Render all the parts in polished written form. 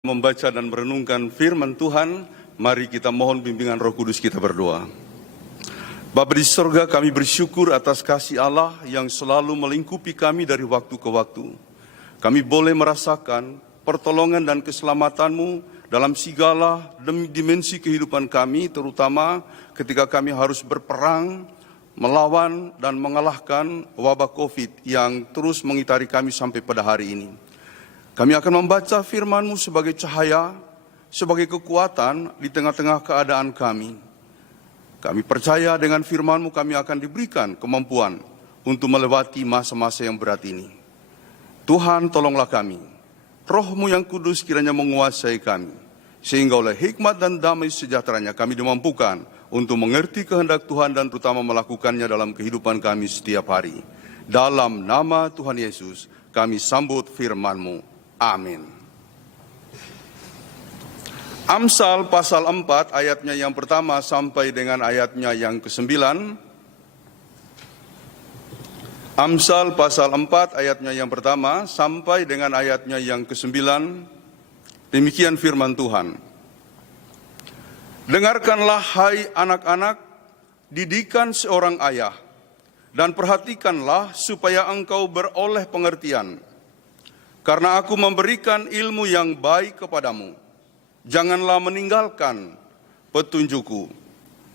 Membaca dan merenungkan firman Tuhan, mari kita mohon bimbingan Roh Kudus, kita berdoa. Bapa di sorga, kami bersyukur atas kasih Allah yang selalu melingkupi kami dari waktu ke waktu. Kami boleh merasakan pertolongan dan keselamatan-Mu dalam segala dimensi kehidupan kami, terutama ketika kami harus berperang, melawan dan mengalahkan wabah COVID yang terus mengitari kami sampai pada hari ini. Kami akan membaca firman-Mu sebagai cahaya, sebagai kekuatan di tengah-tengah keadaan kami. Kami percaya dengan firman-Mu kami akan diberikan kemampuan untuk melewati masa-masa yang berat ini. Tuhan, tolonglah kami. Roh-Mu yang kudus kiranya menguasai kami, sehingga oleh hikmat dan damai sejahteranya kami dimampukan untuk mengerti kehendak Tuhan dan terutama melakukannya dalam kehidupan kami setiap hari. Dalam nama Tuhan Yesus, kami sambut firman-Mu. Amin. Amsal pasal 4 ayatnya yang pertama sampai dengan ayatnya yang ke-9. Amsal pasal 4 ayatnya yang pertama sampai dengan ayatnya yang ke-9. Demikian firman Tuhan. Dengarkanlah hai anak-anak, didikan seorang ayah, dan perhatikanlah supaya engkau beroleh pengertian. Karena aku memberikan ilmu yang baik kepadamu, janganlah meninggalkan petunjukku.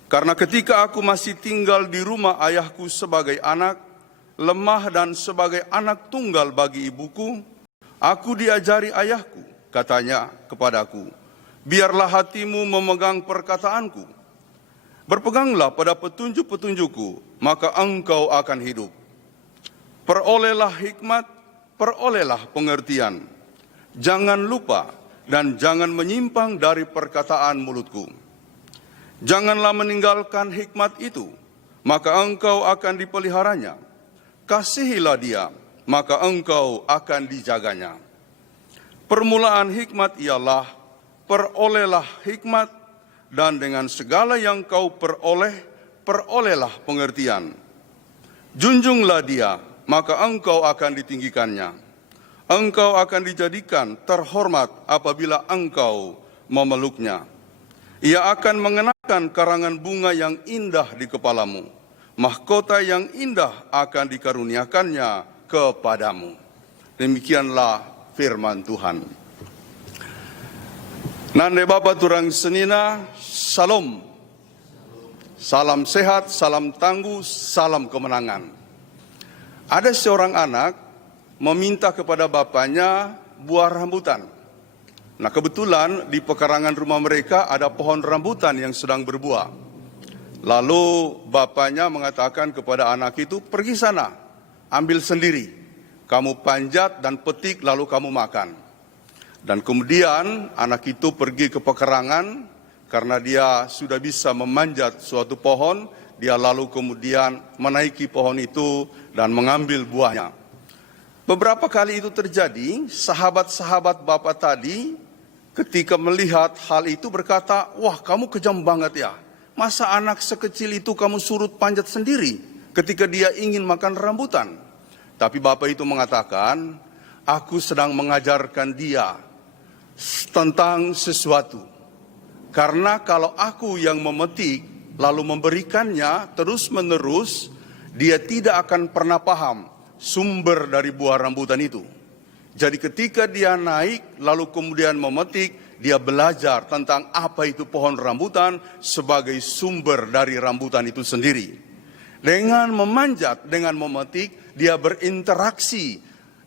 Karena ketika aku masih tinggal di rumah ayahku sebagai anak, lemah dan sebagai anak tunggal bagi ibuku, aku diajari ayahku, katanya kepadaku, biarlah hatimu memegang perkataanku. Berpeganglah pada petunjuk-petunjukku, maka engkau akan hidup. Perolehlah hikmat, perolehlah pengertian. Jangan lupa dan jangan menyimpang dari perkataan mulutku. Janganlah meninggalkan hikmat itu, maka engkau akan dipeliharanya. Kasihilah dia, maka engkau akan dijaganya. Permulaan hikmat ialah, perolehlah hikmat, dan dengan segala yang kau peroleh, perolehlah pengertian. Junjunglah dia, maka engkau akan ditinggikannya. Engkau akan dijadikan terhormat apabila engkau memeluknya. Ia akan mengenakan karangan bunga yang indah di kepalamu. Mahkota yang indah akan dikaruniakannya kepadamu. Demikianlah firman Tuhan. Nande Bapa turang senina, salam. Salam sehat, salam tangguh, salam kemenangan. Ada seorang anak meminta kepada bapaknya buah rambutan. Nah, kebetulan di pekarangan rumah mereka ada pohon rambutan yang sedang berbuah. Lalu bapaknya mengatakan kepada anak itu, pergi sana, ambil sendiri. Kamu panjat dan petik lalu kamu makan. Dan kemudian anak itu pergi ke pekarangan karena dia sudah bisa memanjat suatu pohon. Dia lalu kemudian menaiki pohon itu dan mengambil buahnya. Beberapa kali itu terjadi, sahabat-sahabat bapak tadi ketika melihat hal itu berkata, wah kamu kejam banget ya. Masa anak sekecil itu kamu suruh panjat sendiri ketika dia ingin makan rambutan. Tapi bapak itu mengatakan, aku sedang mengajarkan dia tentang sesuatu. Karena kalau aku yang memetik, lalu memberikannya terus-menerus, dia tidak akan pernah paham sumber dari buah rambutan itu. Jadi ketika dia naik, lalu kemudian memetik, dia belajar tentang apa itu pohon rambutan sebagai sumber dari rambutan itu sendiri. Dengan memanjat, dengan memetik, dia berinteraksi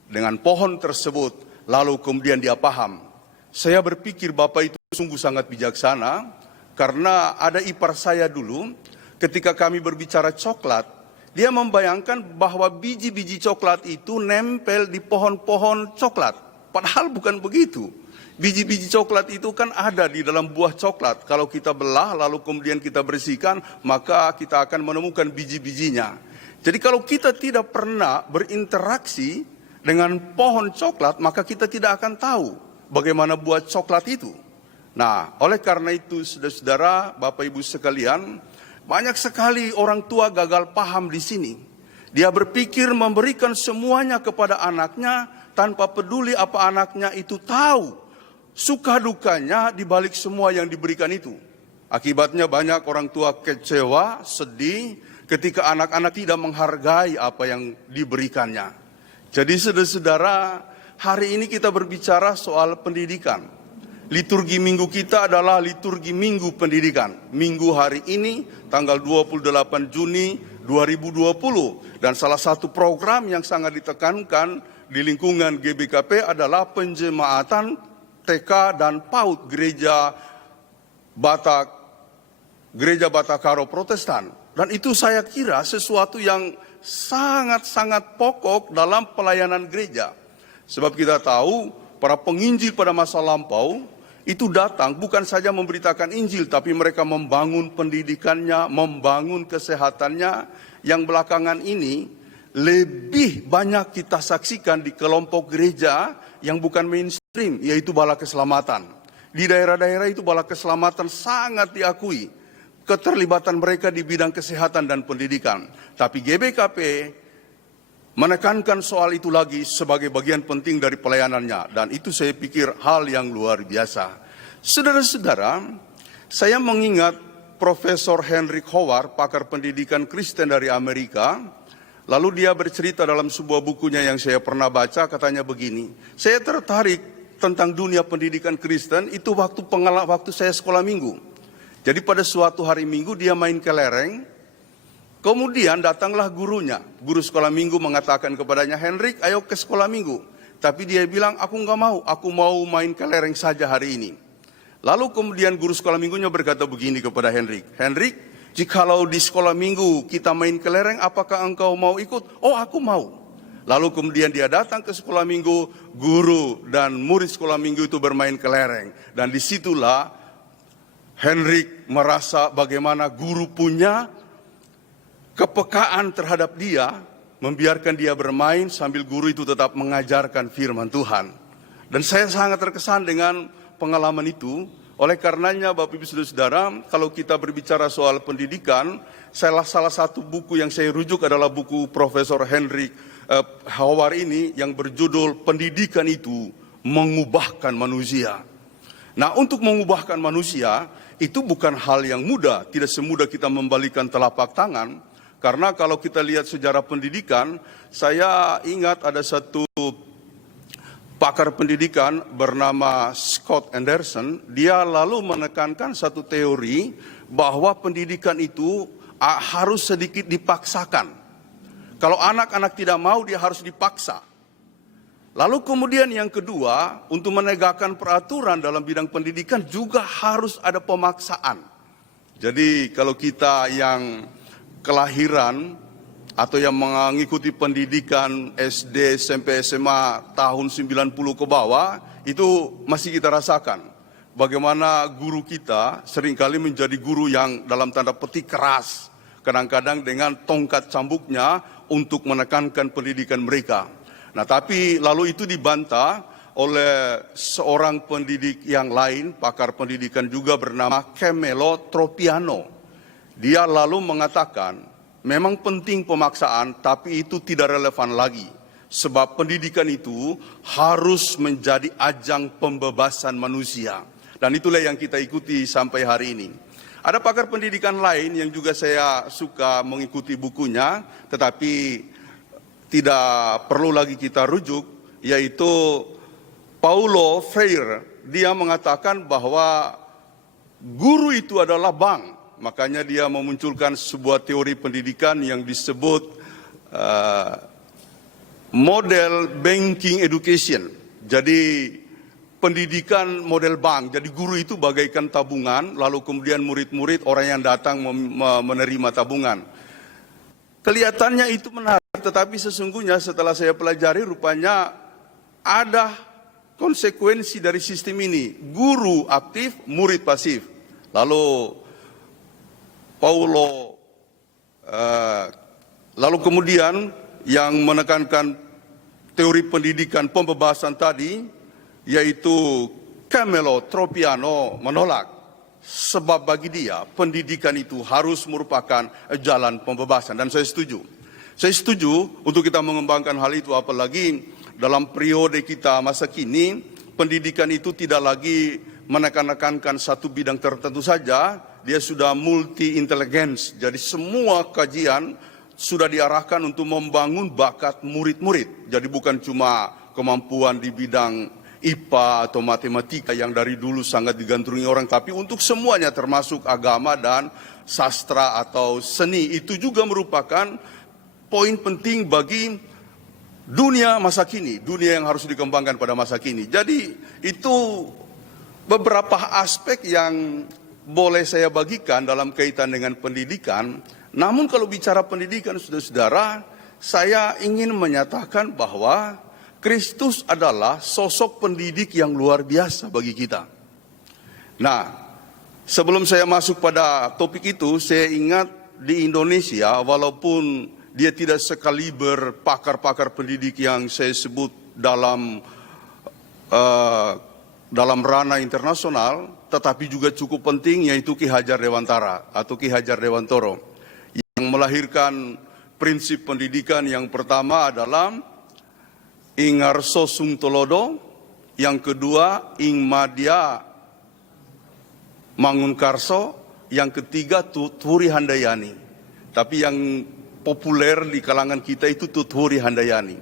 dengan pohon tersebut, lalu kemudian dia paham. Saya berpikir Bapak itu sungguh sangat bijaksana, karena ada ipar saya dulu, ketika kami berbicara coklat, dia membayangkan bahwa biji-biji coklat itu nempel di pohon-pohon coklat. Padahal bukan begitu. Biji-biji coklat itu kan ada di dalam buah coklat. Kalau kita belah lalu kemudian kita bersihkan, maka kita akan menemukan biji-bijinya. Jadi kalau kita tidak pernah berinteraksi dengan pohon coklat, maka kita tidak akan tahu bagaimana buah coklat itu. Nah, oleh karena itu, saudara-saudara, Bapak Ibu sekalian, banyak sekali orang tua gagal paham di sini. Dia berpikir memberikan semuanya kepada anaknya tanpa peduli apa anaknya itu tahu suka dukanya di balik semua yang diberikan itu. Akibatnya banyak orang tua kecewa, sedih ketika anak-anak tidak menghargai apa yang diberikannya. Jadi saudara-saudara, hari ini kita berbicara soal pendidikan. Liturgi minggu kita adalah liturgi minggu pendidikan. Minggu hari ini tanggal 28 Juni 2020. Dan salah satu program yang sangat ditekankan di lingkungan GBKP adalah penjemaatan TK dan PAUD Gereja Batakaro Protestan. Dan itu saya kira sesuatu yang sangat-sangat pokok dalam pelayanan gereja. Sebab kita tahu para penginjil pada masa lampau itu datang bukan saja memberitakan Injil, tapi mereka membangun pendidikannya, membangun kesehatannya. Yang belakangan ini lebih banyak kita saksikan di kelompok gereja yang bukan mainstream, yaitu Bala Keselamatan. Di daerah-daerah itu Bala Keselamatan sangat diakui keterlibatan mereka di bidang kesehatan dan pendidikan. Tapi GBKP menekankan soal itu lagi sebagai bagian penting dari pelayanannya. Dan itu saya pikir hal yang luar biasa. Saudara-saudara, saya mengingat Profesor Henrik Howard, pakar pendidikan Kristen dari Amerika. Lalu dia bercerita dalam sebuah bukunya yang saya pernah baca, katanya begini. Saya tertarik tentang dunia pendidikan Kristen itu waktu saya sekolah minggu. Jadi pada suatu hari Minggu dia main kelereng. Kemudian datanglah gurunya. Guru sekolah minggu mengatakan kepadanya, Henrik, ayo ke sekolah minggu. Tapi dia bilang, aku nggak mau, aku mau main kelereng saja hari ini. Lalu kemudian guru sekolah minggunya berkata begini kepada Henrik, Henrik, jikalau di sekolah minggu kita main kelereng, apakah engkau mau ikut? Oh, aku mau. Lalu kemudian dia datang ke sekolah minggu, guru dan murid sekolah minggu itu bermain kelereng. Dan disitulah Henrik merasa bagaimana guru punya kepekaan terhadap dia, membiarkan dia bermain sambil guru itu tetap mengajarkan firman Tuhan. Dan saya sangat terkesan dengan pengalaman itu. Oleh karenanya Bapak Ibu Saudara, kalau kita berbicara soal pendidikan, salah satu buku yang saya rujuk adalah buku Profesor Henrik Howard ini yang berjudul Pendidikan Itu Mengubahkan Manusia. Nah, untuk mengubahkan manusia itu bukan hal yang mudah, tidak semudah kita membalikan telapak tangan. Karena kalau kita lihat sejarah pendidikan, saya ingat ada satu pakar pendidikan bernama Scott Anderson. Dia lalu menekankan satu teori bahwa pendidikan itu harus sedikit dipaksakan. Kalau anak-anak tidak mau, dia harus dipaksa. Lalu kemudian yang kedua, untuk menegakkan peraturan dalam bidang pendidikan juga harus ada pemaksaan. Jadi kalau kita yang kelahiran atau yang mengikuti pendidikan SD, SMP, SMA tahun 90 ke bawah, itu masih kita rasakan. Bagaimana guru kita seringkali menjadi guru yang dalam tanda petik keras. Kadang-kadang dengan tongkat cambuknya untuk menekankan pendidikan mereka. Nah, tapi lalu itu dibantah oleh seorang pendidik yang lain, pakar pendidikan juga bernama Camelo Tropiano. Dia lalu mengatakan, memang penting pemaksaan, tapi itu tidak relevan lagi. Sebab pendidikan itu harus menjadi ajang pembebasan manusia. Dan itulah yang kita ikuti sampai hari ini. Ada pakar pendidikan lain yang juga saya suka mengikuti bukunya, tetapi tidak perlu lagi kita rujuk, yaitu Paulo Freire. Dia mengatakan bahwa guru itu adalah bank. Makanya dia memunculkan sebuah teori pendidikan yang disebut model banking education. Jadi pendidikan model bank. Jadi guru itu bagaikan tabungan, lalu kemudian murid-murid orang yang datang menerima tabungan. Kelihatannya itu menarik, tetapi sesungguhnya setelah saya pelajari rupanya ada konsekuensi dari sistem ini. Guru aktif, murid pasif. Lalu lalu kemudian yang menekankan teori pendidikan pembebasan tadi, yaitu Camelo Tropiano menolak. Sebab bagi dia pendidikan itu harus merupakan jalan pembebasan. Dan saya setuju. Saya setuju untuk kita mengembangkan hal itu, apalagi dalam periode kita masa kini, pendidikan itu tidak lagi menekan-nekankan satu bidang tertentu saja, dia sudah multi intelligence. Jadi semua kajian sudah diarahkan untuk membangun bakat murid-murid. Jadi bukan cuma kemampuan di bidang IPA atau matematika yang dari dulu sangat digandrungi orang, tapi untuk semuanya termasuk agama dan sastra atau seni. Itu juga merupakan poin penting bagi dunia masa kini, dunia yang harus dikembangkan pada masa kini. Jadi itu beberapa aspek yang boleh saya bagikan dalam kaitan dengan pendidikan. Namun kalau bicara pendidikan, saudara-saudara, saya ingin menyatakan bahwa Kristus adalah sosok pendidik yang luar biasa bagi kita. Nah, sebelum saya masuk pada topik itu, saya ingat di Indonesia, walaupun dia tidak sekaliber pakar-pakar pendidik yang saya sebut dalam ranah internasional, tetapi juga cukup penting, yaitu Ki Hajar Dewantara atau Ki Hajar Dewantoro, yang melahirkan prinsip pendidikan yang pertama adalah Ing Ngarso Sungtolodo, yang kedua Ing Madya Mangunkarso, yang ketiga Tutwuri Handayani. Tapi yang populer di kalangan kita itu Tutwuri Handayani.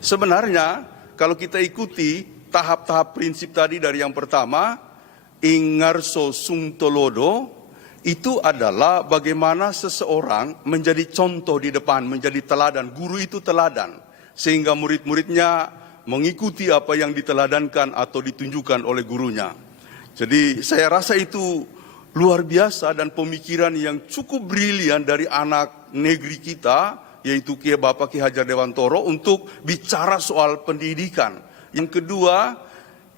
Sebenarnya kalau kita ikuti tahap-tahap prinsip tadi dari yang pertama, Ing Ngarso Sungtolodo, itu adalah bagaimana seseorang menjadi contoh di depan, menjadi teladan. Guru itu teladan, sehingga murid-muridnya mengikuti apa yang diteladankan atau ditunjukkan oleh gurunya. Jadi saya rasa itu luar biasa dan pemikiran yang cukup brilian dari anak negeri kita, yaitu Bapak Ki Hajar Dewantoro, untuk bicara soal pendidikan. Yang kedua,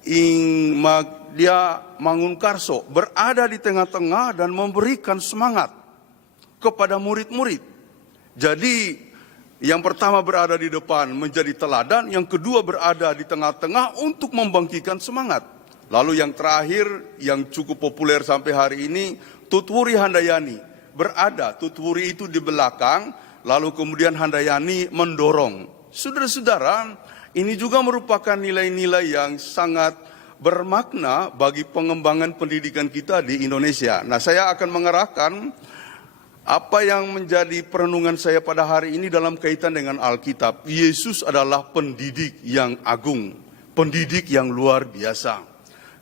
Ing Madya Mangunkarso berada di tengah-tengah dan memberikan semangat kepada murid-murid. Jadi yang pertama berada di depan menjadi teladan, yang kedua berada di tengah-tengah untuk membangkitkan semangat. Lalu yang terakhir yang cukup populer sampai hari ini, Tutwuri Handayani. Berada, Tutwuri itu di belakang, lalu kemudian Handayani mendorong. Saudara-saudara, ini juga merupakan nilai-nilai yang sangat bermakna bagi pengembangan pendidikan kita di Indonesia. Nah, saya akan mengerahkan apa yang menjadi perenungan saya pada hari ini dalam kaitan dengan Alkitab. Yesus adalah pendidik yang agung, pendidik yang luar biasa.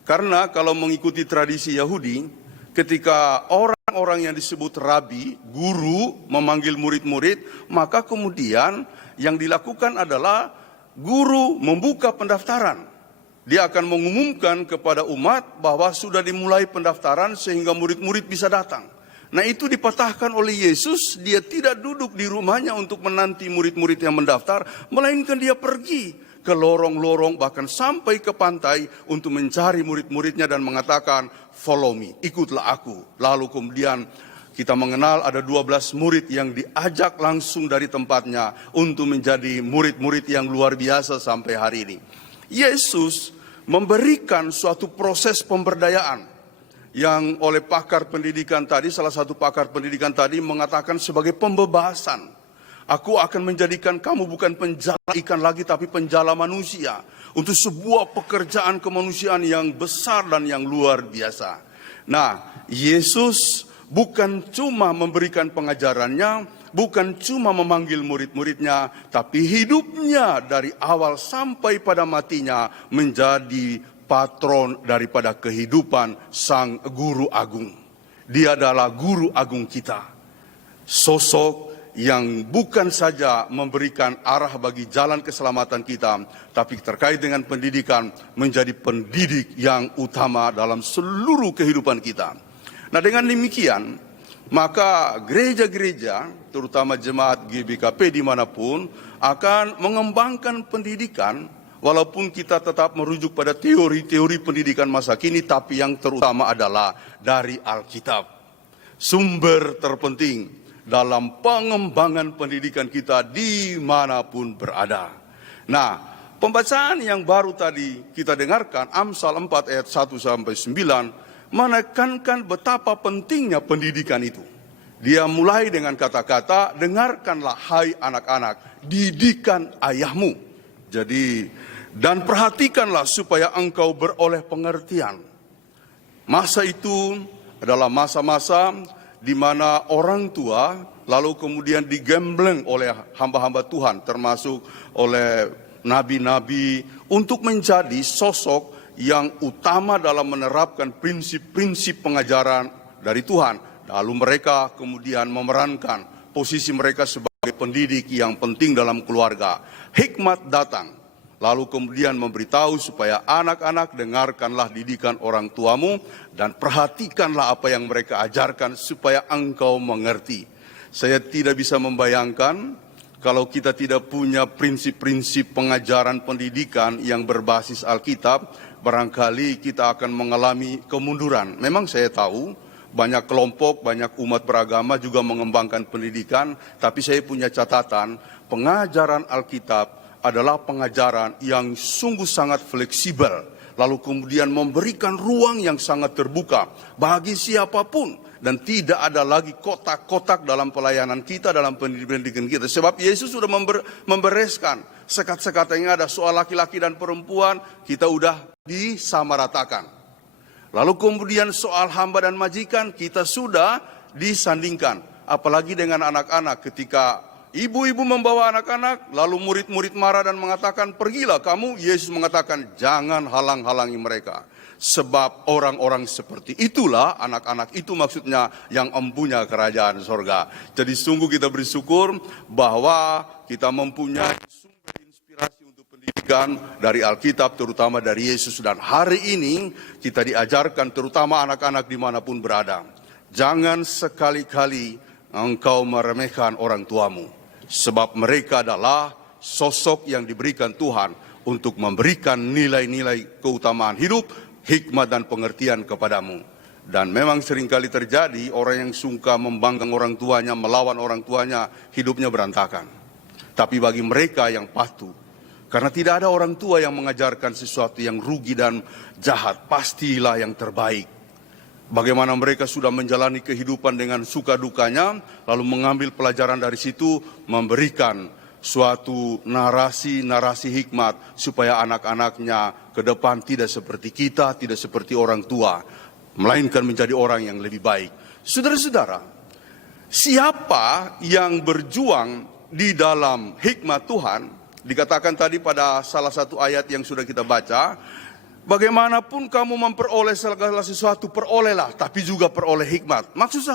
Karena kalau mengikuti tradisi Yahudi, ketika orang-orang yang disebut rabi, guru, memanggil murid-murid, maka kemudian yang dilakukan adalah guru membuka pendaftaran. Dia akan mengumumkan kepada umat bahwa sudah dimulai pendaftaran sehingga murid-murid bisa datang. Nah, itu dipatahkan oleh Yesus. Dia tidak duduk di rumahnya untuk menanti murid-murid yang mendaftar, melainkan dia pergi ke lorong-lorong, bahkan sampai ke pantai untuk mencari murid-muridnya dan mengatakan, follow me, ikutlah aku. Lalu kemudian kita mengenal ada 12 murid yang diajak langsung dari tempatnya untuk menjadi murid-murid yang luar biasa sampai hari ini. Yesus memberikan suatu proses pemberdayaan yang oleh pakar pendidikan tadi, salah satu pakar pendidikan tadi mengatakan sebagai pembebasan. Aku akan menjadikan kamu bukan penjala ikan lagi, tapi penjala manusia. Untuk sebuah pekerjaan kemanusiaan yang besar dan yang luar biasa. Nah, Yesus bukan cuma memberikan pengajarannya, bukan cuma memanggil murid-muridnya, tapi hidupnya dari awal sampai pada matinya menjadi patron daripada kehidupan Sang Guru Agung. Dia adalah Guru Agung kita. Sosok yang bukan saja memberikan arah bagi jalan keselamatan kita, tapi terkait dengan pendidikan menjadi pendidik yang utama dalam seluruh kehidupan kita. Nah, dengan demikian, maka gereja-gereja, terutama jemaat GBKP dimanapun, akan mengembangkan pendidikan. Walaupun kita tetap merujuk pada teori-teori pendidikan masa kini, tapi yang terutama adalah dari Alkitab. Sumber terpenting dalam pengembangan pendidikan kita dimanapun berada. Nah, pembacaan yang baru tadi kita dengarkan, Amsal 4 ayat 1-9, menekankan betapa pentingnya pendidikan itu. Dia mulai dengan kata-kata, dengarkanlah hai anak-anak, didikan ayahmu. Jadi Dan perhatikanlah supaya engkau beroleh pengertian. Masa itu adalah masa-masa di mana orang tua lalu kemudian digembleng oleh hamba-hamba Tuhan, termasuk oleh nabi-nabi, untuk menjadi sosok yang utama dalam menerapkan prinsip-prinsip pengajaran dari Tuhan. Lalu mereka kemudian memerankan posisi mereka sebagai pendidik yang penting dalam keluarga. Hikmat datang, lalu kemudian memberitahu supaya anak-anak dengarkanlah didikan orang tuamu dan perhatikanlah apa yang mereka ajarkan supaya engkau mengerti. Saya tidak bisa membayangkan kalau kita tidak punya prinsip-prinsip pengajaran pendidikan yang berbasis Alkitab, barangkali kita akan mengalami kemunduran. Memang saya tahu banyak kelompok, banyak umat beragama juga mengembangkan pendidikan, tapi saya punya catatan, pengajaran Alkitab adalah pengajaran yang sungguh sangat fleksibel, lalu kemudian memberikan ruang yang sangat terbuka bagi siapapun, dan tidak ada lagi kotak-kotak dalam pelayanan kita, dalam pendidikan kita. Sebab Yesus sudah membereskan sekat-sekat yang ada soal laki-laki dan perempuan, kita udah disamaratakan. Lalu kemudian soal hamba dan majikan kita sudah disandingkan. Apalagi dengan anak-anak, ketika ibu-ibu membawa anak-anak, lalu murid-murid marah dan mengatakan, pergilah kamu. Yesus mengatakan, jangan halang-halangi mereka. Sebab orang-orang seperti itulah, anak-anak itu maksudnya yang empunya kerajaan sorga. Jadi sungguh kita bersyukur bahwa kita mempunyai sumber inspirasi untuk pendidikan dari Alkitab, terutama dari Yesus. Dan hari ini kita diajarkan, terutama anak-anak dimanapun berada, jangan sekali-kali engkau meremehkan orang tuamu. Sebab mereka adalah sosok yang diberikan Tuhan untuk memberikan nilai-nilai keutamaan hidup, hikmat dan pengertian kepadamu. Dan memang seringkali terjadi orang yang suka membanggang orang tuanya, melawan orang tuanya, hidupnya berantakan. Tapi bagi mereka yang patuh, karena tidak ada orang tua yang mengajarkan sesuatu yang rugi dan jahat, pastilah yang terbaik. Bagaimana mereka sudah menjalani kehidupan dengan suka dukanya, lalu mengambil pelajaran dari situ, memberikan suatu narasi hikmat supaya anak-anaknya ke depan tidak seperti kita, tidak seperti orang tua, melainkan menjadi orang yang lebih baik. Saudara-saudara, siapa yang berjuang di dalam hikmat Tuhan, dikatakan tadi pada salah satu ayat yang sudah kita baca, bagaimanapun kamu memperoleh segala sesuatu, perolehlah, tapi juga peroleh hikmat. Maksud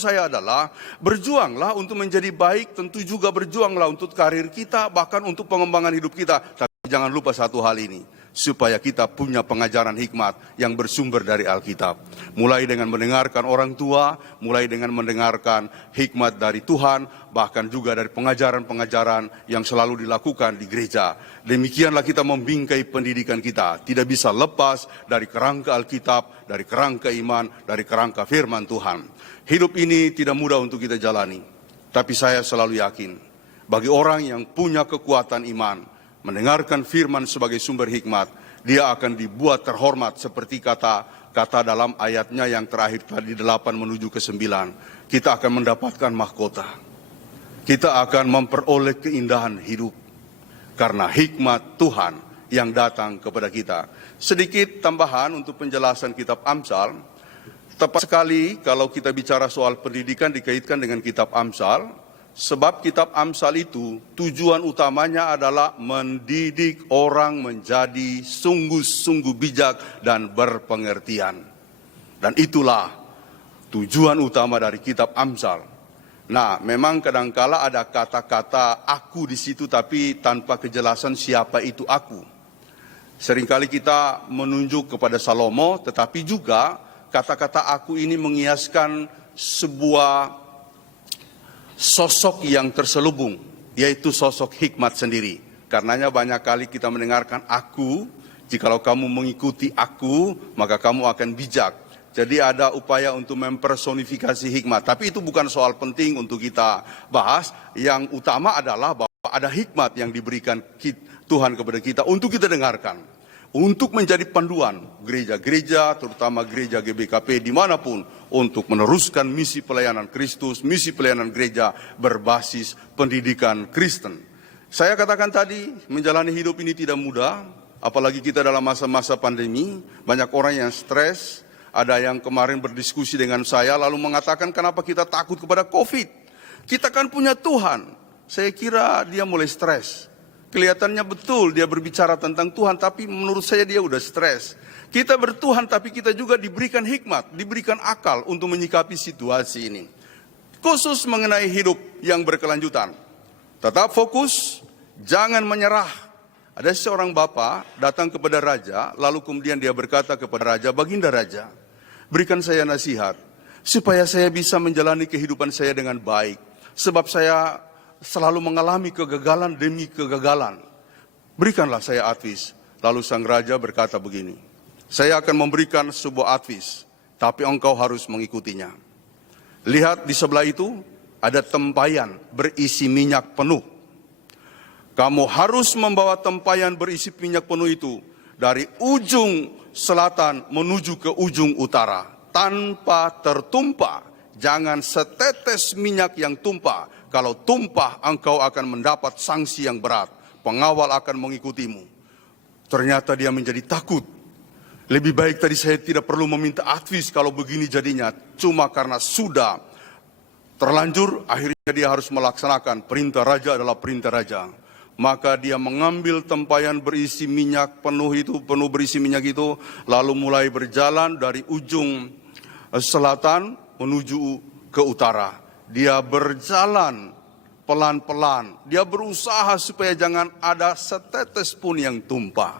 saya adalah, berjuanglah untuk menjadi baik, tentu juga berjuanglah untuk karir kita, bahkan untuk pengembangan hidup kita. Tapi jangan lupa satu hal ini, supaya kita punya pengajaran hikmat yang bersumber dari Alkitab. Mulai dengan mendengarkan orang tua, mulai dengan mendengarkan hikmat dari Tuhan, bahkan juga dari pengajaran-pengajaran yang selalu dilakukan di gereja. Demikianlah kita membingkai pendidikan kita. Tidak bisa lepas dari kerangka Alkitab, dari kerangka iman, dari kerangka firman Tuhan. Hidup ini tidak mudah untuk kita jalani. Tapi saya selalu yakin, bagi orang yang punya kekuatan iman, mendengarkan firman sebagai sumber hikmat, dia akan dibuat terhormat seperti kata dalam ayatnya yang terakhir tadi 8 menuju ke 9. Kita akan mendapatkan mahkota. Kita akan memperoleh keindahan hidup karena hikmat Tuhan yang datang kepada kita. Sedikit tambahan untuk penjelasan kitab Amsal. Tepat sekali kalau kita bicara soal pendidikan dikaitkan dengan kitab Amsal. Sebab kitab Amsal itu tujuan utamanya adalah mendidik orang menjadi sungguh-sungguh bijak dan berpengertian. Dan itulah tujuan utama dari kitab Amsal. Nah, memang kadangkala ada kata-kata aku di situ tapi tanpa kejelasan siapa itu aku. Seringkali kita menunjuk kepada Salomo, tetapi juga kata-kata aku ini mengiaskan sebuah sosok yang terselubung, yaitu sosok hikmat sendiri. Karenanya banyak kali kita mendengarkan aku, jikalau kamu mengikuti aku, maka kamu akan bijak. Jadi ada upaya untuk mempersonifikasi hikmat. Tapi itu bukan soal penting untuk kita bahas. Yang utama adalah bahwa ada hikmat yang diberikan Tuhan kepada kita untuk kita dengarkan. Untuk menjadi panduan gereja-gereja, terutama gereja GBKP dimanapun, untuk meneruskan misi pelayanan Kristus, misi pelayanan gereja berbasis pendidikan Kristen. Saya katakan tadi, menjalani hidup ini tidak mudah, apalagi kita dalam masa-masa pandemi, banyak orang yang stres, ada yang kemarin berdiskusi dengan saya lalu mengatakan kenapa kita takut kepada COVID. Kita kan punya Tuhan. Saya kira dia mulai stres. Kelihatannya betul dia berbicara tentang Tuhan, tapi menurut saya dia udah stres. Kita bertuhan tapi kita juga diberikan hikmat, diberikan akal untuk menyikapi situasi ini. Khusus mengenai hidup yang berkelanjutan. Tetap fokus, jangan menyerah. Ada seorang bapa datang kepada raja, lalu kemudian dia berkata kepada raja, "Baginda raja, berikan saya nasihat, supaya saya bisa menjalani kehidupan saya dengan baik. Sebab saya selalu mengalami kegagalan demi kegagalan. Berikanlah saya advice." Lalu sang raja berkata begini, "Saya akan memberikan sebuah advice, tapi engkau harus mengikutinya. Lihat di sebelah itu, ada tempayan berisi minyak penuh. Kamu harus membawa tempayan berisi minyak penuh itu dari ujung selatan menuju ke ujung utara, tanpa tertumpah. Jangan setetes minyak yang tumpah. Kalau tumpah, engkau akan mendapat sanksi yang berat. Pengawal akan mengikutimu." Ternyata dia menjadi takut. Lebih baik tadi saya tidak perlu meminta advice kalau begini jadinya. Cuma karena sudah terlanjur, akhirnya dia harus melaksanakan perintah raja adalah perintah raja. Maka dia mengambil tempayan berisi minyak penuh berisi minyak itu, lalu mulai berjalan dari ujung selatan menuju ke utara. Dia berjalan pelan-pelan, dia berusaha supaya jangan ada setetes pun yang tumpah.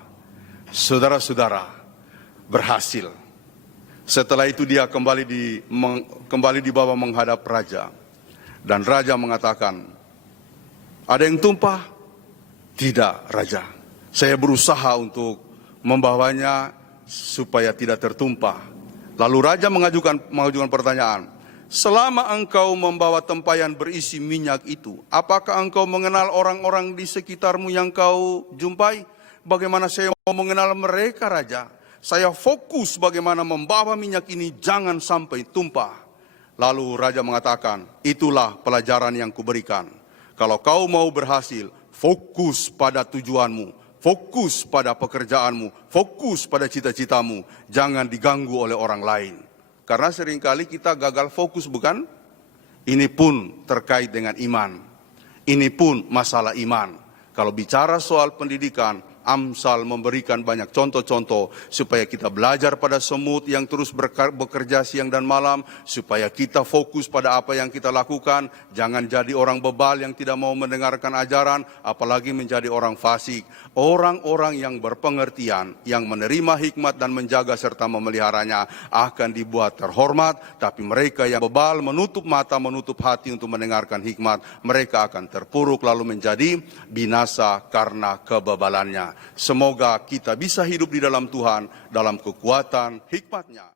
Saudara-saudara, berhasil. Setelah itu dia kembali dibawa menghadap raja. Dan raja mengatakan, "Ada yang tumpah?" "Tidak, raja. Saya berusaha untuk membawanya supaya tidak tertumpah." Lalu raja mengajukan pertanyaan, "Selama engkau membawa tempayan berisi minyak itu, apakah engkau mengenal orang-orang di sekitarmu yang kau jumpai?" "Bagaimana saya mau mengenal mereka, raja? Saya fokus bagaimana membawa minyak ini jangan sampai tumpah." Lalu raja mengatakan, "Itulah pelajaran yang kuberikan. Kalau kau mau berhasil, fokus pada tujuanmu, fokus pada pekerjaanmu, fokus pada cita-citamu. Jangan diganggu oleh orang lain." Karena seringkali kita gagal fokus, bukan? Ini pun terkait dengan iman. Ini pun masalah iman. Kalau bicara soal pendidikan, Amsal memberikan banyak contoh-contoh supaya kita belajar pada semut yang terus bekerja siang dan malam, supaya kita fokus pada apa yang kita lakukan, jangan jadi orang bebal yang tidak mau mendengarkan ajaran, apalagi menjadi orang fasik. Orang-orang yang berpengertian, yang menerima hikmat dan menjaga serta memeliharanya akan dibuat terhormat, tapi mereka yang bebal menutup mata, menutup hati untuk mendengarkan hikmat, mereka akan terpuruk lalu menjadi binasa karena kebebalannya. Semoga kita bisa hidup di dalam Tuhan, dalam kekuatan hikmat-Nya.